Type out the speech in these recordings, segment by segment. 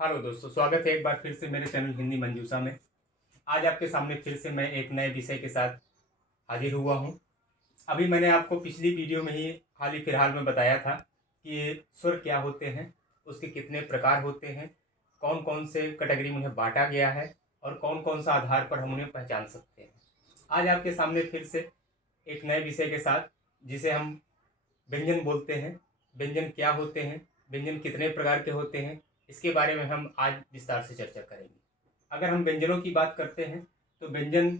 Hello दोस्तों, स्वागत है एक बार फिर से मेरे चैनल हिंदी मंजूषा में। आज आपके सामने फिर से मैं एक नए विषय के साथ हाजिर हुआ हूं। अभी मैंने आपको पिछली वीडियो में ही हाल ही फिलहाल में बताया था कि स्वर क्या होते हैं, उसके कितने प्रकार होते हैं, कौन कौन से कैटेगरी में उन्हें बांटा गया है और कौन कौन सा आधार पर हम उन्हें पहचान सकते हैं। आज आपके सामने फिर से एक नए विषय के साथ, जिसे हम व्यंजन बोलते हैं। व्यंजन क्या होते हैं, व्यंजन कितने प्रकार के होते हैं, इसके बारे में हम आज विस्तार से चर्चा करेंगे। अगर हम व्यंजनों की बात करते हैं तो व्यंजन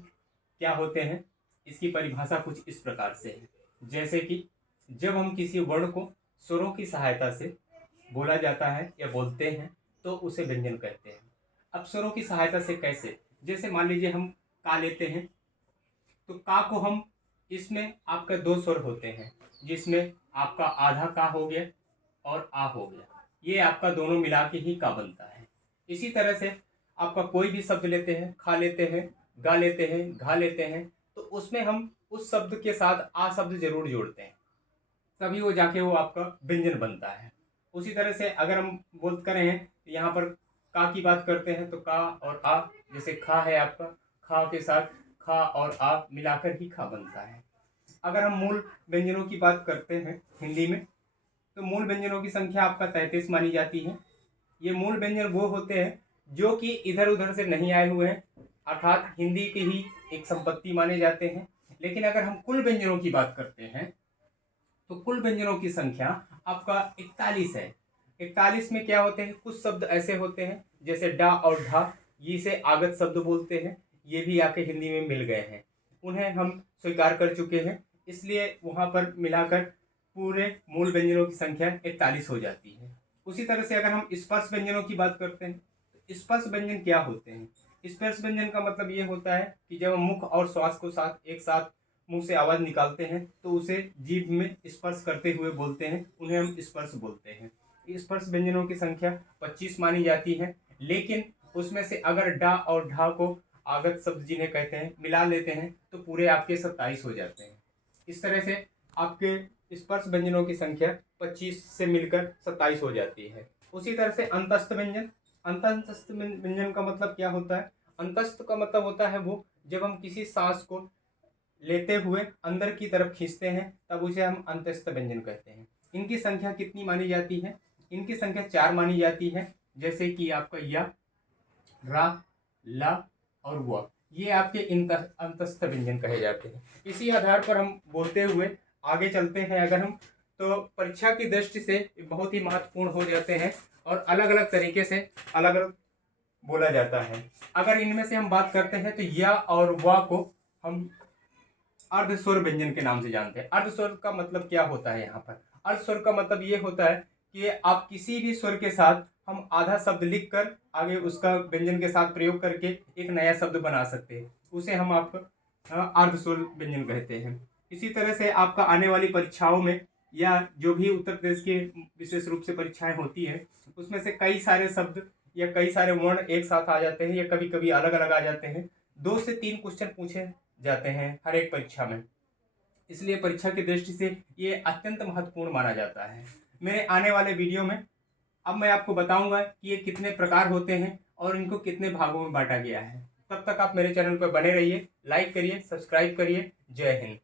क्या होते हैं, इसकी परिभाषा कुछ इस प्रकार से है। जैसे कि जब हम किसी वर्ण को स्वरों की सहायता से बोला जाता है या बोलते हैं तो उसे व्यंजन कहते हैं। अब स्वरों की सहायता से कैसे, जैसे मान लीजिए हम का लेते हैं तो का को हम, इसमें आपके दो स्वर होते हैं, जिसमें आपका आधा का हो गया और आ हो गया। ये आपका दोनों मिला के ही का बनता है। इसी तरह से आपका कोई भी शब्द लेते हैं, खा लेते हैं, गा लेते हैं, घा लेते हैं, तो उसमें हम उस शब्द के साथ आ शब्द जरूर जोड़ते हैं, तभी वो जाके वो आपका व्यंजन बनता है। उसी तरह से अगर हम बोल कर रहे हैं तो यहाँ पर का की बात करते हैं तो का और आ, जैसे खा है आपका, खा के साथ खा और आ मिलाकर ही खा बनता है। अगर हम मूल व्यंजनों की बात करते हैं हिंदी में, तो मूल व्यंजनों की संख्या आपका 33 मानी जाती है। ये मूल व्यंजन वो होते हैं जो कि इधर उधर से नहीं आए हुए हैं, अर्थात हिंदी के ही एक संपत्ति माने जाते हैं। लेकिन अगर हम कुल व्यंजनों की बात करते हैं तो कुल व्यंजनों की संख्या आपका 41 है। 41 में क्या होते हैं, कुछ शब्द ऐसे होते हैं जैसे डा और ढा, जिसे आगत शब्द बोलते हैं, ये भी आके हिंदी में मिल गए हैं, उन्हें हम स्वीकार कर चुके हैं, इसलिए वहाँ पर मिलाकर पूरे मूल व्यंजनों की संख्या 41 हो जाती है। उसी तरह से अगर हम स्पर्श व्यंजनों की बात करते हैं तो स्पर्श व्यंजन क्या होते हैं। स्पर्श व्यंजन का मतलब ये होता है कि जब हम मुख और श्वास को साथ एक साथ मुंह से आवाज निकालते हैं तो उसे जीभ में स्पर्श करते हुए बोलते हैं, उन्हें हम स्पर्श बोलते हैं। स्पर्श व्यंजनों की संख्या 25 मानी जाती है, लेकिन उसमें से अगर डा और ढा को आगत शब्द जिन्हें कहते हैं मिला लेते हैं तो पूरे आपके 27 हो जाते हैं। इस तरह से आपके स्पर्श व्यंजनों की संख्या 25 से मिलकर 27 हो जाती है। उसी तरह से अंतस्थ व्यंजन, अंतस्थ व्यंजन का मतलब क्या होता है। अंतस्थ का मतलब होता है वो जब हम किसी सांस को लेते हुए अंदर की तरफ खींचते हैं तब उसे हम अंतस्थ व्यंजन कहते हैं। इनकी संख्या कितनी मानी जाती है, इनकी संख्या 4 मानी जाती है। जैसे कि आपका या, रा, ला और व, ये आपके अंतस्थ व्यंजन कहे जाते हैं। इसी आधार पर हम बोलते हुए आगे चलते हैं अगर हम, तो परीक्षा की दृष्टि से बहुत ही महत्वपूर्ण हो जाते हैं और अलग अलग तरीके से अलग अलग बोला जाता है। अगर इनमें से हम बात करते हैं तो या और वा को हम अर्धस्वर व्यंजन के नाम से जानते हैं। अर्धस्वर का मतलब क्या होता है, यहाँ पर अर्धस्वर का मतलब ये होता है कि आप किसी भी स्वर के साथ हम आधा शब्द लिखकर आगे उसका व्यंजन के साथ प्रयोग करके एक नया शब्द बना सकते हैं, उसे हम आप अर्धस्वर व्यंजन कहते हैं। इसी तरह से आपका आने वाली परीक्षाओं में या जो भी उत्तर प्रदेश के विशेष रूप से परीक्षाएं होती है उसमें से कई सारे शब्द या कई सारे वर्ण एक साथ आ जाते हैं या कभी कभी अलग अलग आ जाते हैं। 2 से 3 क्वेश्चन पूछे जाते हैं हर एक परीक्षा में, इसलिए परीक्षा की दृष्टि से ये अत्यंत महत्वपूर्ण माना जाता है। मेरे आने वाले वीडियो में अब मैं आपको बताऊंगा कि ये कितने प्रकार होते हैं और इनको कितने भागों में बांटा गया है। तब तक आप मेरे चैनल पर बने रहिए, लाइक करिए, सब्सक्राइब करिए। जय हिंद।